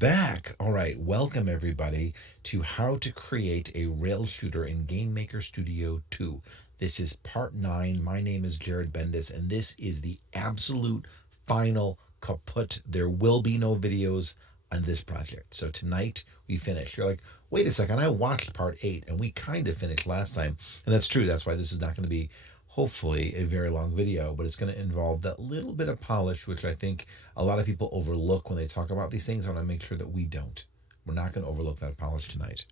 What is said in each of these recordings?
back. All right, welcome everybody to how to create a rail shooter in Game Maker Studio 2. This is part 9. My name is Jared Bendis, and this is the absolute final kaput. There will be no videos on this project. So tonight we finish. You're like, wait a second, I watched part 8, and we kind of finished last time. And that's true. That's why this is not going to be hopefully a very long video, but it's going to involve that little bit of polish, which I think a lot of people overlook when they talk about these things. I want to make sure that we don't. We're not going to overlook that polish tonight.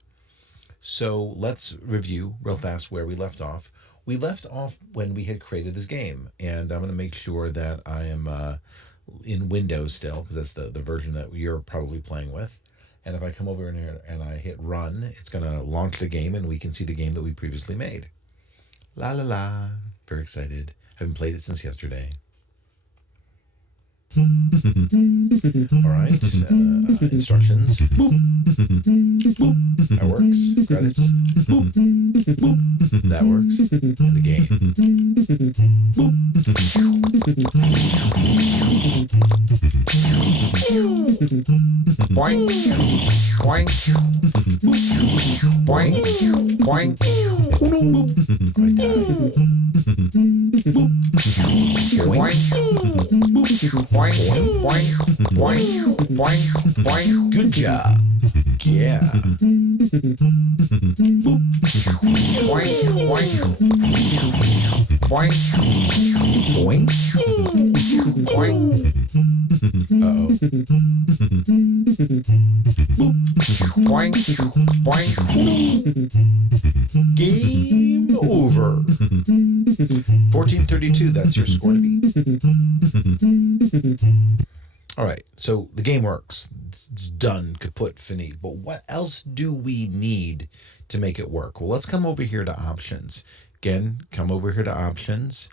So let's review real fast where we left off. We left off when we had created this game, and I'm going to make sure that I am in Windows still, because that's the version that you're probably playing with. And if I come over here and I hit run, it's going to launch the game, and we can see the game that we previously made. La la la. Very excited. Haven't played it since yesterday. All right. Instructions. That works. Credits. That works. And the game. Boing. Boing. Boing. Boing. Good job. Yeah. Game over. 1432, that's your score to beat. All right, so the game works. It's done, kaput, fini. But what else do we need to make it work? Well, let's come over here to options. Again, come over here to options,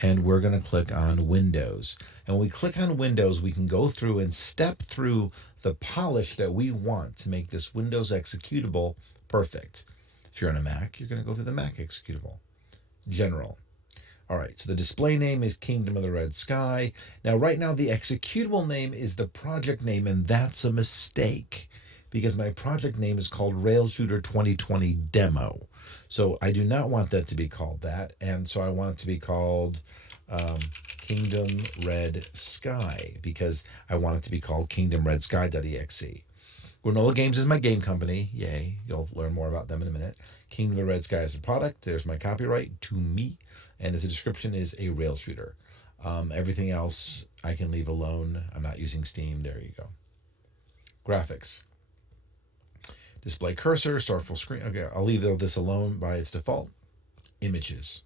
and we're going to click on Windows. And when we click on Windows, we can go through and step through the polish that we want to make this Windows executable perfect. If you're on a Mac, you're going to go through the Mac executable. General. All right, so the display name is Kingdom of the Red Sky. Now, right now, the executable name is the project name, and that's a mistake because my project name is called Rail Shooter 2020 Demo. So I do not want that to be called that, and so I want it to be called Kingdom Red Sky because I want it to be called KingdomRedSky.exe. Granola Games is my game company. Yay, you'll learn more about them in a minute. Kingdom of the Red Sky is a product. There's my copyright to me. And as a description is a rail shooter. Everything else I can leave alone. I'm not using Steam. There you go. Graphics. Display cursor, start full screen. Okay, I'll leave this alone by its default. Images.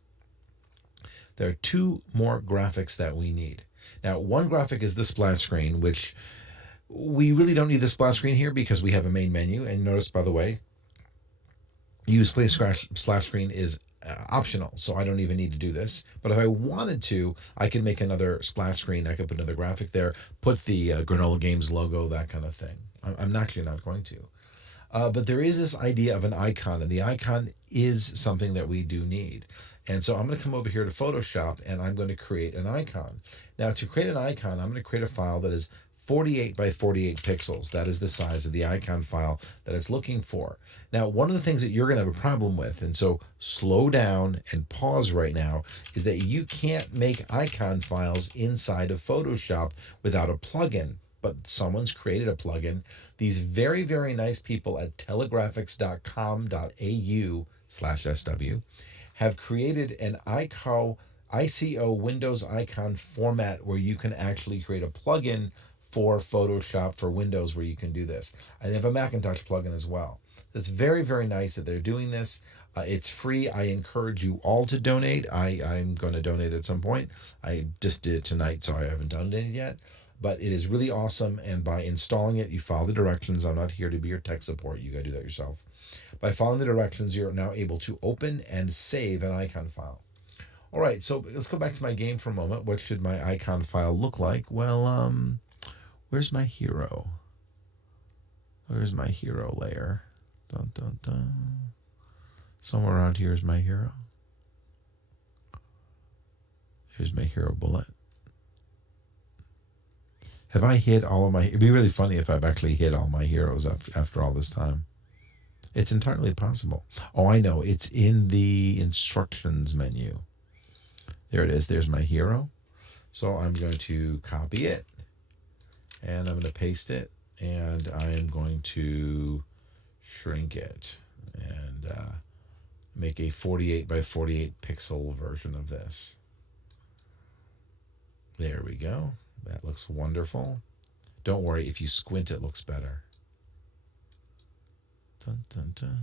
There are 2 more graphics that we need. Now, one graphic is the splash screen, which we really don't need the splash screen here because we have a main menu. And notice, by the way, use play splash screen is optional, so I don't even need to do this. But if I wanted to, I could make another splash screen. I could put another graphic there, put the Granola Games logo, that kind of thing. I'm actually not going to. But there is this idea of an icon, and the icon is something that we do need. And so I'm going to come over here to Photoshop, and I'm going to create an icon. Now, to create an icon, I'm going to create a file that is 48 by 48 pixels. That is the size of the icon file that it's looking for. Now, one of the things that you're going to have a problem with, and so slow down and pause right now, is that you can't make icon files inside of Photoshop without a plugin. But someone's created a plugin. These very, very nice people at telegraphics.com.au/SW have created an ICO Windows icon format where you can actually create a plugin for Photoshop for Windows where you can do this. And they have a Macintosh plugin as well. It's very, very nice that they're doing this. It's free. I encourage you all to donate. I'm going to donate at some point. I just did it tonight, so I haven't donated yet. But it is really awesome, and by installing it, you follow the directions. I'm not here to be your tech support. You got to do that yourself. By following the directions, you're now able to open and save an icon file. All right, so let's go back to my game for a moment. What should my icon file look like? Well, where's my hero? Where's my hero layer? Dun, dun, dun. Somewhere around here is my hero. Here's my hero bullet. Have I hit all of my... It'd be really funny if I've actually hit all my heroes after all this time. It's entirely possible. Oh, I know. It's in the instructions menu. There it is. There's my hero. So I'm going to copy it. And I'm going to paste it. And I am going to shrink it. And make a 48 by 48 pixel version of this. There we go. That looks wonderful. Don't worry, if you squint, it looks better. Dun, dun, dun.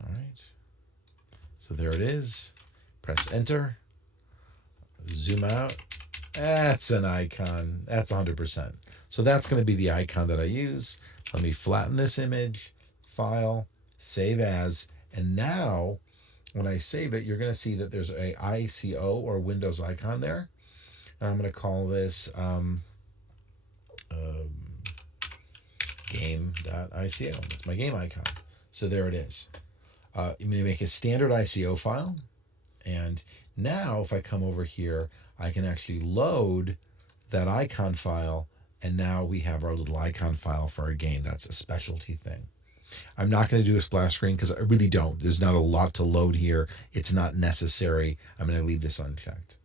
All right. So there it is. Press enter. Zoom out. That's an icon. That's 100%. So that's going to be the icon that I use. Let me flatten this image. File. Save as. And now, when I save it, you're going to see that there's a ICO or Windows icon there. And I'm going to call this game.ico. That's my game icon. So there it is. I'm going to make a standard ICO file. And now if I come over here, I can actually load that icon file. And now we have our little icon file for our game. That's a specialty thing. I'm not going to do a splash screen because I really don't. There's not a lot to load here. It's not necessary. I'm going to leave this unchecked.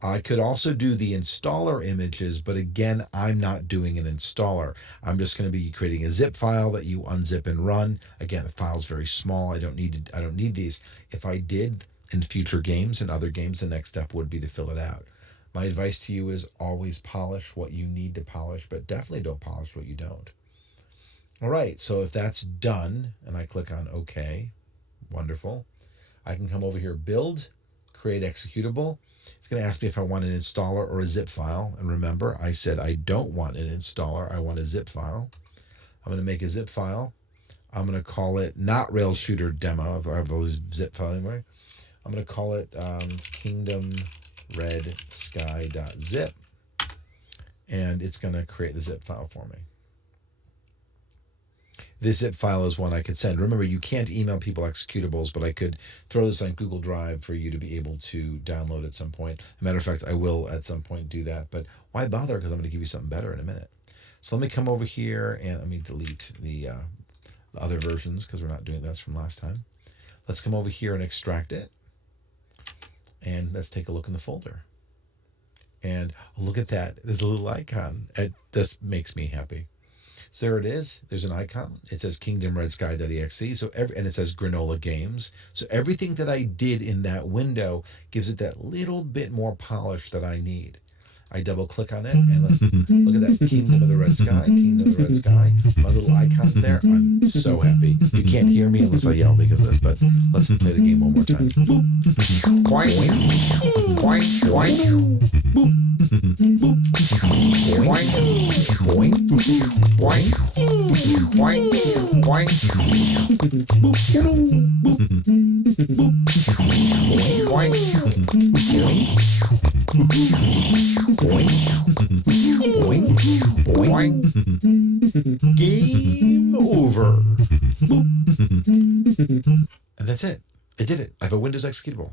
I could also do the installer images, but again, I'm not doing an installer. I'm just going to be creating a zip file that you unzip and run. Again, the file's very small. I don't need these. If I did in future games and other games, the next step would be to fill it out. My advice to you is always polish what you need to polish, but definitely don't polish what you don't. All right, so if that's done, and I click on OK, wonderful. I can come over here, build, create executable. It's going to ask me if I want an installer or a zip file. And remember, I said I don't want an installer. I want a zip file. I'm going to make a zip file. I'm going to call it not Rail Shooter Demo. I have those zip file anyway. I'm going to call it kingdomredsky.zip. And it's going to create the zip file for me. This zip file is one I could send. Remember, you can't email people executables, but I could throw this on Google Drive for you to be able to download at some point. As a matter of fact, I will at some point do that. But why bother? Because I'm going to give you something better in a minute. So let me come over here and let me delete the other versions because we're not doing that from last time. Let's come over here and extract it. And let's take a look in the folder. And look at that. There's a little icon. It just makes me happy. So there it is. There's an icon. It says kingdomredsky.exe. And it says Granola Games. So everything that I did in that window gives it that little bit more polish that I need. I double click on it and look at that. Kingdom of the Red Sky. Kingdom of the Red Sky. My little icons there. I'm so happy. You can't hear me unless I yell because of this, but let's play the game one more time. Boing, boing, boing, boing, boing, boing, boing, Game over. And that's it. I did it. I have a Windows executable.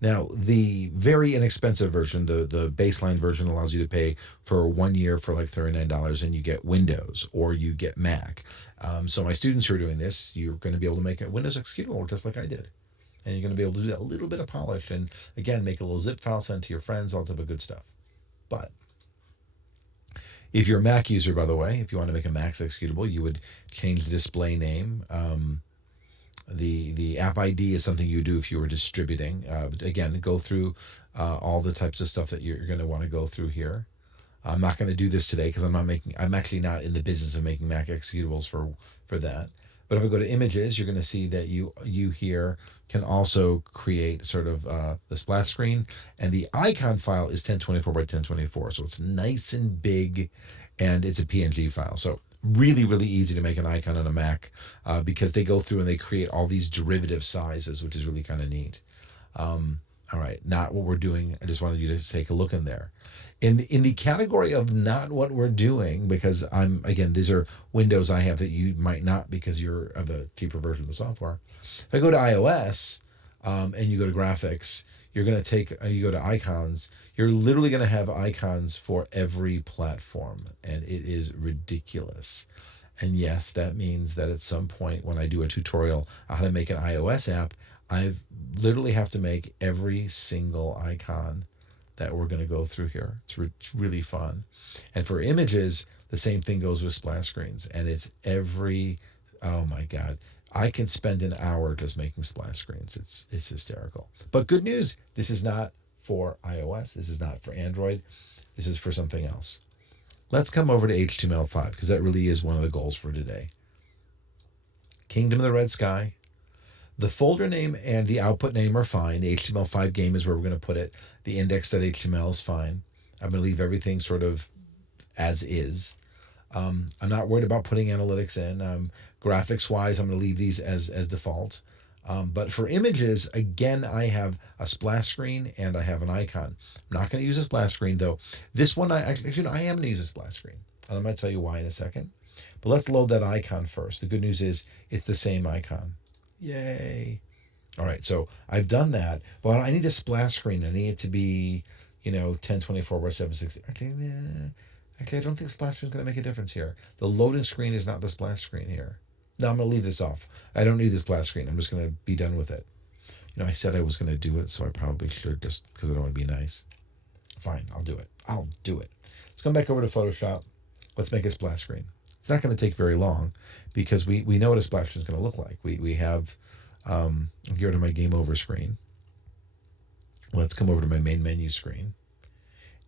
Now, the very inexpensive version, the baseline version, allows you to pay for 1 year for like $39 and you get Windows or you get Mac. So my students who are doing this, you're going to be able to make a Windows executable just like I did. And you're going to be able to do that little bit of polish and, again, make a little zip file, send to your friends, all type of good stuff. But if you're a Mac user, by the way, if you want to make a Mac executable, you would change the display name. The app ID is something you do if you were distributing. But again, go through all the types of stuff that you're going to want to go through here. I'm not going to do this today because I'm actually not in the business of making Mac executables for that. But if I go to images, you're going to see that you here can also create sort of the splash screen. And the icon file is 1024 by 1024. So it's nice and big and it's a PNG file. So really, really easy to make an icon on a Mac because they go through and they create all these derivative sizes, which is really kind of neat. All right, not what we're doing. I just wanted you to take a look in there. In the category of not what we're doing, because these are windows I have that you might not because you're of a cheaper version of the software. If I go to iOS and you go to graphics, you're going to take, you go to icons, you're literally going to have icons for every platform, and it is ridiculous. And yes, that means that at some point when I do a tutorial on how to make an iOS app, I literally have to make every single icon that we're going to go through here. It's really fun. And for images, the same thing goes with splash screens. And it's oh my God. I can spend an hour just making splash screens. It's hysterical. But good news, this is not for iOS. This is not for Android. This is for something else. Let's come over to HTML5 because that really is one of the goals for today. Kingdom of the Red Sky. The folder name and the output name are fine. The HTML5 game is where we're going to put it. The index.html is fine. I'm going to leave everything sort of as is. I'm not worried about putting analytics in. Graphics-wise, I'm going to leave these as default. But for images, again, I have a splash screen and I have an icon. I'm not going to use a splash screen, though. This one, I am going to use a splash screen. And I'm going to tell you why in a second. But let's load that icon first. The good news is it's the same icon. Yay. All right, so I've done that. But I need a splash screen. I need it to be, 1024 by 760. Actually, I don't think splash screen is going to make a difference here. The loading screen is not the splash screen here. No, I'm going to leave this off. I don't need this splash screen. I'm just going to be done with it. I said I was going to do it, so I probably should just because I don't want to be nice. Fine, I'll do it. Let's come back over to Photoshop. Let's make a splash screen. It's not going to take very long because we know what a splash screen is going to look like. We have, here to my game over screen. Let's come over to my main menu screen.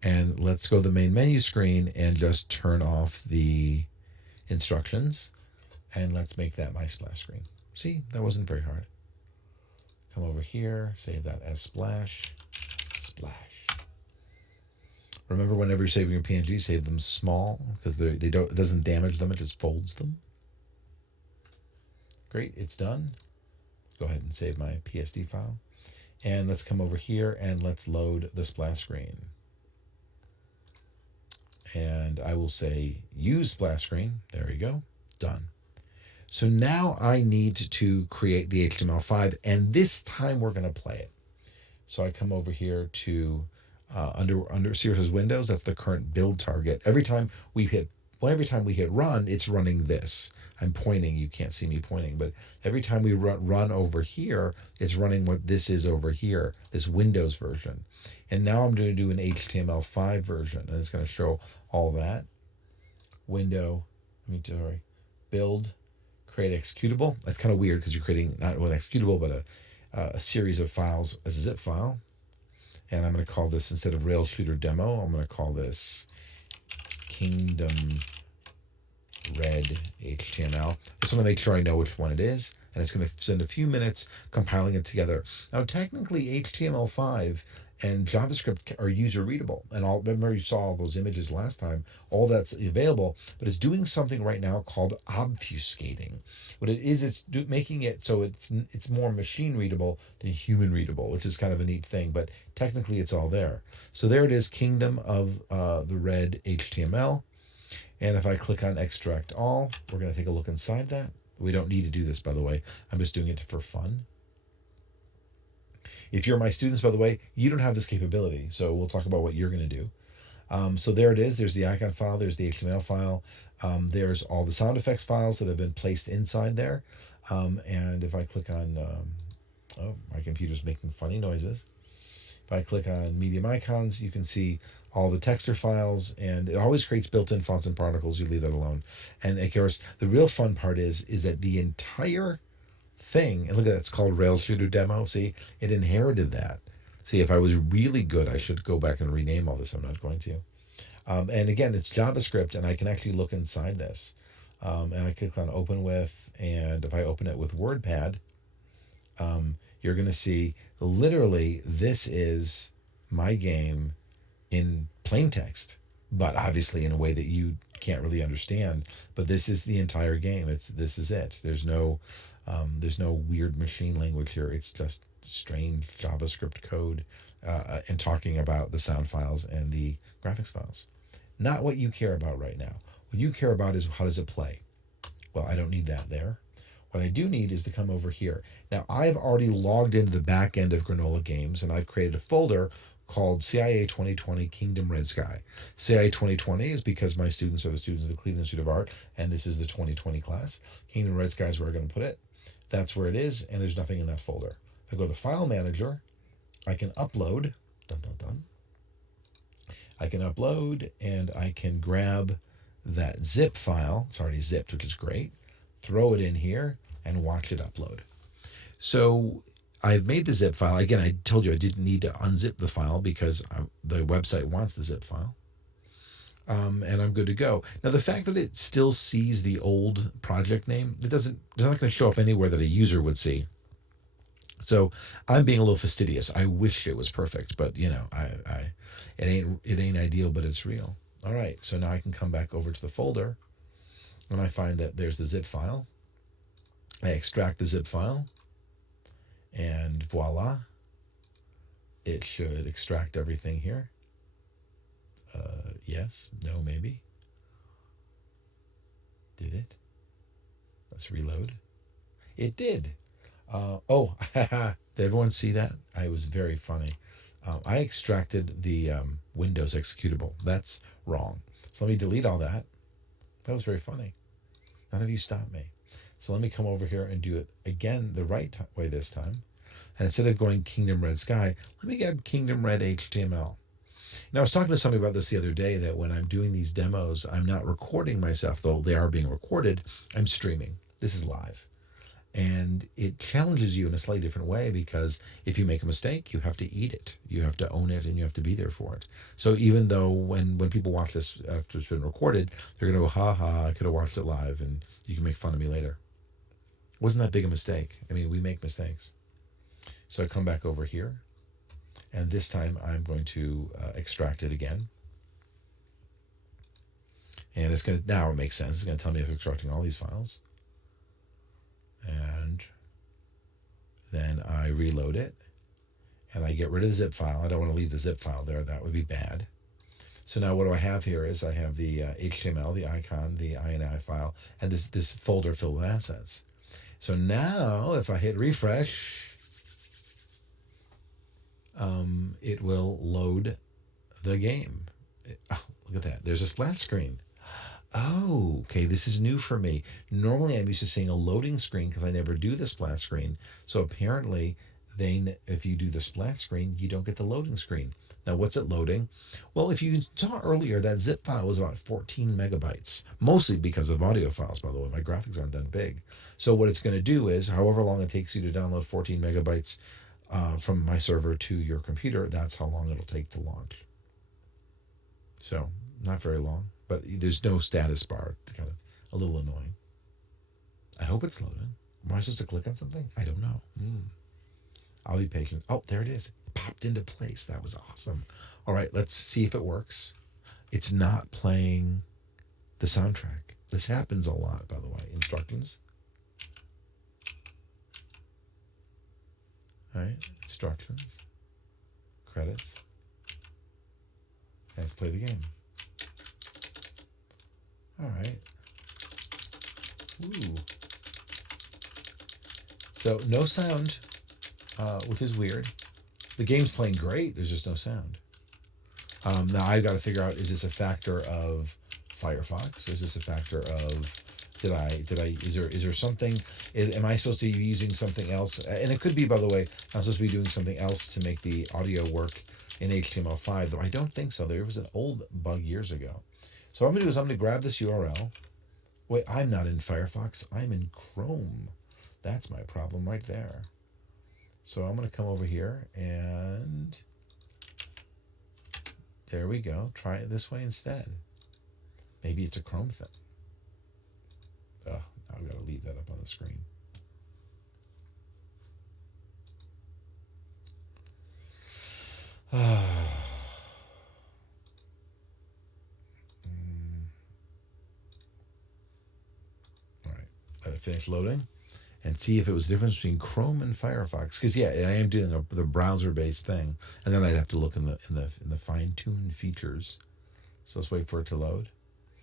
And let's go to the main menu screen and just turn off the instructions. And let's make that my splash screen. See, that wasn't very hard. Come over here, save that as splash. Remember, whenever you're saving your PNG, save them small because it doesn't damage them, it just folds them. Great, it's done. Go ahead and save my PSD file. And let's come over here and let's load the splash screen. And I will say use splash screen. There we go. Done. So now I need to create the HTML5, and this time we're going to play it. So I come over here to under Cirrus's Windows. That's the current build target. Every time we hit run, it's running this. I'm pointing. You can't see me pointing, but every time we run over here, it's running what this is over here, this Windows version. And now I'm going to do an HTML5 version, and it's going to show all that. Build. Create executable. That's kind of weird because you're creating not an executable, but a series of files as a zip file. And I'm going to call this, instead of Rail Shooter Demo, I'm going to call this Kingdom Red HTML. Just want to make sure I know which one it is. And it's going to spend a few minutes compiling it together. Now, technically, HTML5 and JavaScript are user readable. And remember you saw all those images last time, all that's available, but it's doing something right now called obfuscating. What it is, it's making it so it's more machine readable than human readable, which is kind of a neat thing, but technically it's all there. So there it is, Kingdom of the Red HTML. And if I click on Extract All, we're going to take a look inside that. We don't need to do this, by the way. I'm just doing it for fun. If you're my students, by the way, you don't have this capability. So we'll talk about what you're going to do. So there it is. There's the icon file. There's the HTML file. There's all the sound effects files that have been placed inside there. And if I click on, my computer's making funny noises. If I click on medium icons, you can see all the texture files, and it always creates built-in fonts and particles. You leave that alone. And of course, the real fun part is that the entire thing, and look at that, it's called Rail Shooter Demo. See, it inherited that. See, if I was really good, I should go back and rename all this. I'm not going to. And again, it's JavaScript, and I can actually look inside this. And I click on Open With, and if I open it with WordPad, you're going to see literally this is my game in plain text, but obviously in a way that you can't really understand. But this is the entire game. This is it. There's no weird machine language here. It's just strange JavaScript code and talking about the sound files and the graphics files. Not what you care about right now. What you care about is how does it play. Well, I don't need that there. What I do need is to come over here. Now, I've already logged into the back end of Granola Games, and I've created a folder called CIA 2020 Kingdom Red Sky. CIA 2020 is because my students are the students of the Cleveland Institute of Art, and this is the 2020 class. Kingdom Red Sky is where I'm going to put it. That's where it is, and there's nothing in that folder. I go to the File Manager. I can upload. Dun, dun, dun. I can upload, and I can grab that zip file. It's already zipped, which is great. Throw it in here and watch it upload. So I've made the zip file. Again, I told you I didn't need to unzip the file because the website wants the zip file. And I'm good to go. Now, the fact that it still sees the old project name, it's not going to show up anywhere that a user would see. So I'm being a little fastidious. I wish it was perfect, but it ain't ideal, but it's real. All right, so now I can come back over to the folder, and I find that there's the zip file. I extract the zip file, and voila, it should extract everything here. Yes, no, maybe. Did it? Let's reload. It did. Did everyone see that? I was very funny. I extracted the Windows executable. That's wrong. So let me delete all that. That was very funny. None of you stopped me. So let me come over here and do it again the right way this time. And instead of going Kingdom Red Sky, let me get Kingdom Red HTML. Now, I was talking to somebody about this the other day, that when I'm doing these demos, I'm not recording myself, though they are being recorded. I'm streaming. This is live. And it challenges you in a slightly different way, because if you make a mistake, you have to eat it. You have to own it, and you have to be there for it. So even though when people watch this after it's been recorded, they're going to go, ha ha, I could have watched it live, and you can make fun of me later. Wasn't that big a mistake? I mean, we make mistakes. So I come back over here, and this time I'm going to extract it again. And it's going to, now it makes sense. It's going to tell me it's extracting all these files. And then I reload it, and I get rid of the zip file. I don't want to leave the zip file there. That would be bad. So now what do I have here is I have the HTML, the icon, the INI file, and this folder filled with assets. So now if I hit refresh, it will load the game. Look at that. There's a flat screen. Oh, okay. This is new for me. Normally, I'm used to seeing a loading screen because I never do the splat screen. So apparently, if you do the splat screen, you don't get the loading screen. Now, what's it loading? Well, if you saw earlier, that zip file was about 14 megabytes, mostly because of audio files, by the way. My graphics aren't that big. So what it's going to do is, however long it takes you to download 14 megabytes from my server to your computer, that's how long it'll take to launch. So, not very long. But there's no status bar. It's kind of a little annoying. I hope it's loading. Am I supposed to click on something? I don't know. I'll be patient. Oh, there it is. It popped into place. That was awesome. All right, let's see if it works. It's not playing the soundtrack. This happens a lot, by the way. Instructions. All right, instructions. Credits. And let's play the game. All right. Ooh. So no sound, which is weird. The game's playing great. There's just no sound. Now I've got to figure out, is this a factor of Firefox? Is this a factor of, is there something, am I supposed to be using something else? And it could be, by the way, I'm supposed to be doing something else to make the audio work in HTML5, though I don't think so. There was an old bug years ago. So what I'm going to do is I'm going to grab this URL. Wait, I'm not in Firefox. I'm in Chrome. That's my problem right there. So I'm going to come over here, and there we go. Try it this way instead. Maybe it's a Chrome thing. Oh, now I've got to leave that up on the screen. Let it finish loading and see if it was the difference between Chrome and Firefox. Because I am doing the browser-based thing, and then I'd have to look in the fine-tuned features. So let's wait for it to load.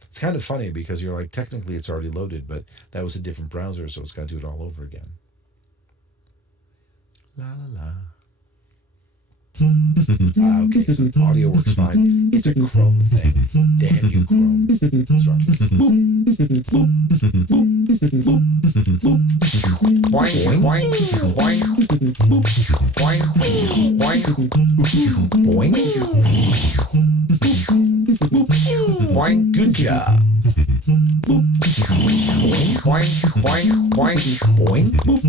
It's kind of funny because you're like, technically it's already loaded, but that was a different browser, so it's got to do it all over again. La la la. Okay, so audio works fine. It's a Chrome thing. Damn you, Chrome. What's wrong? Boop, boop, boop, boop, boop. Boing, boing, boing, boop, boing, boing, boing, boing. Good job. Boing, boing, boing, boing, boing, boing,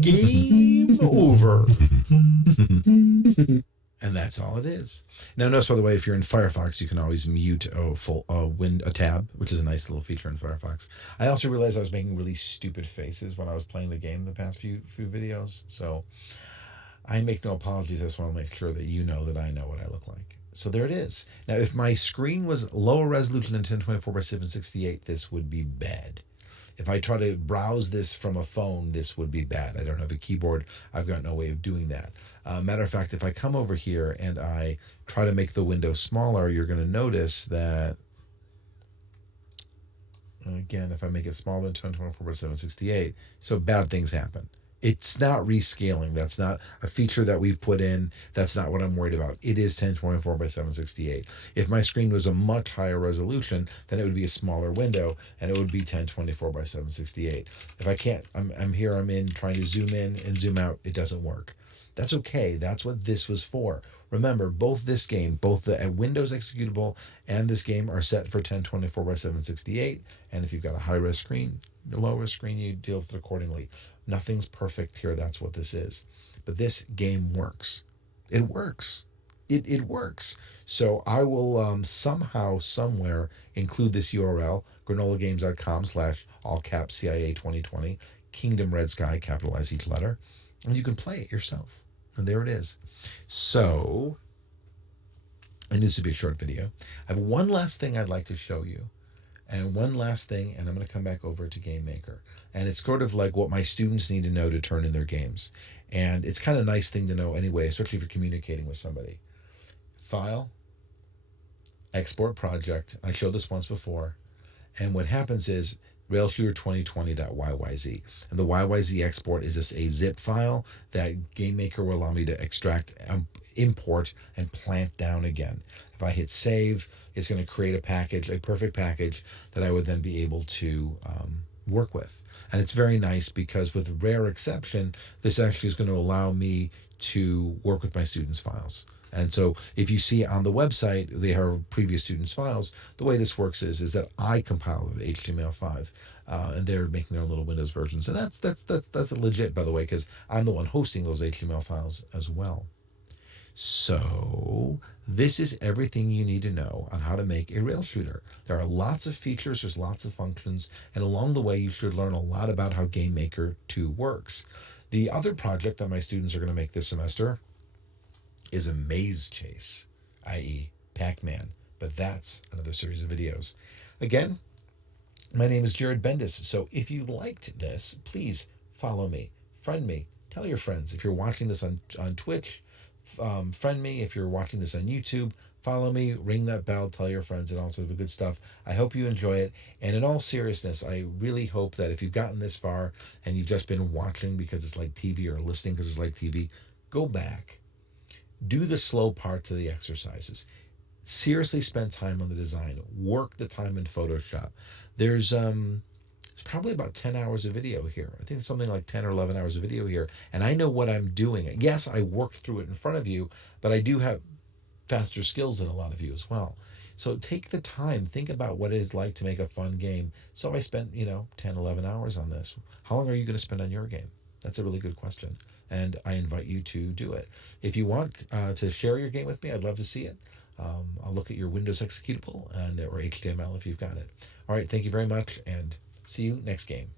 game over. Game over. And that's all it is. Now, notice, by the way, if you're in Firefox, you can always mute a tab, which is a nice little feature in Firefox. I also realized I was making really stupid faces when I was playing the game the past few videos. So I make no apologies. I just want to make sure that you know that I know what I look like. So there it is. Now, if my screen was lower resolution than 1024 by 768, this would be bad. If I try to browse this from a phone, this would be bad. I don't have a keyboard. I've got no way of doing that. Matter of fact, if I come over here and I try to make the window smaller, you're going to notice that, again, if I make it smaller than 1024 by 768, so bad things happen. It's not rescaling. That's not a feature that we've put in. That's not what I'm worried about. It is 1024 by 768. If my screen was a much higher resolution, then it would be a smaller window, and it would be 1024 by 768. If I can't, I'm trying to zoom in and zoom out, it doesn't work. That's okay. That's what this was for. Remember, both this game, both the Windows executable and this game are set for 1024 by 768. And if you've got a high-res screen, the low-res screen, you deal with it accordingly. Nothing's perfect here. That's what this is. But this game works. It works. It works. So I will somehow, somewhere include this URL, granolagames.com/all-caps CIA2020, Kingdom Red Sky, capitalize each letter, and you can play it yourself. And there it is. So, it needs to be a short video. I have one last thing I'd like to show you. And one last thing, and I'm going to come back over to Game Maker. And it's sort of like what my students need to know to turn in their games. And it's kind of a nice thing to know anyway, especially if you're communicating with somebody. File, export project. I showed this once before. And what happens is railshooter2020.yyz. And the YYZ export is just a zip file that Game Maker will allow me to extract, import, and plant down again. If I hit save, it's going to create a package, a perfect package that I would then be able to work with. And it's very nice because with rare exception, this actually is going to allow me to work with my students' files. And so if you see on the website, they have previous students' files, the way this works is that I compile it to HTML5, and they're making their own little Windows versions. And that's legit, by the way, because I'm the one hosting those HTML files as well. So this is everything you need to know on how to make a rail shooter. There are lots of features, there's lots of functions, and along the way you should learn a lot about how Game Maker 2 works. The other project that my students are going to make this semester is a maze chase, i.e. Pac-Man, but that's another series of videos. Again, my name is Jared Bendis, so if you liked this, please follow me, friend me, tell your friends. If you're watching this on Twitch, friend me. If you're watching this on YouTube, follow me, ring that bell, tell your friends, and also the good stuff. I hope you enjoy it. And in all seriousness, I really hope that if you've gotten this far and you've just been watching because it's like TV or listening because it's like TV, go back. Do the slow parts of the exercises. Seriously spend time on the design. Work the time in Photoshop. There's probably about 10 hours of video here. I think something like 10 or 11 hours of video here. And I know what I'm doing. Yes, I worked through it in front of you, but I do have faster skills than a lot of you as well. So take the time. Think about what it is like to make a fun game. So I spent, 10, 11 hours on this. How long are you going to spend on your game? That's a really good question. And I invite you to do it. If you want to share your game with me, I'd love to see it. I'll look at your Windows executable or HTML if you've got it. All right, thank you very much, and see you next game.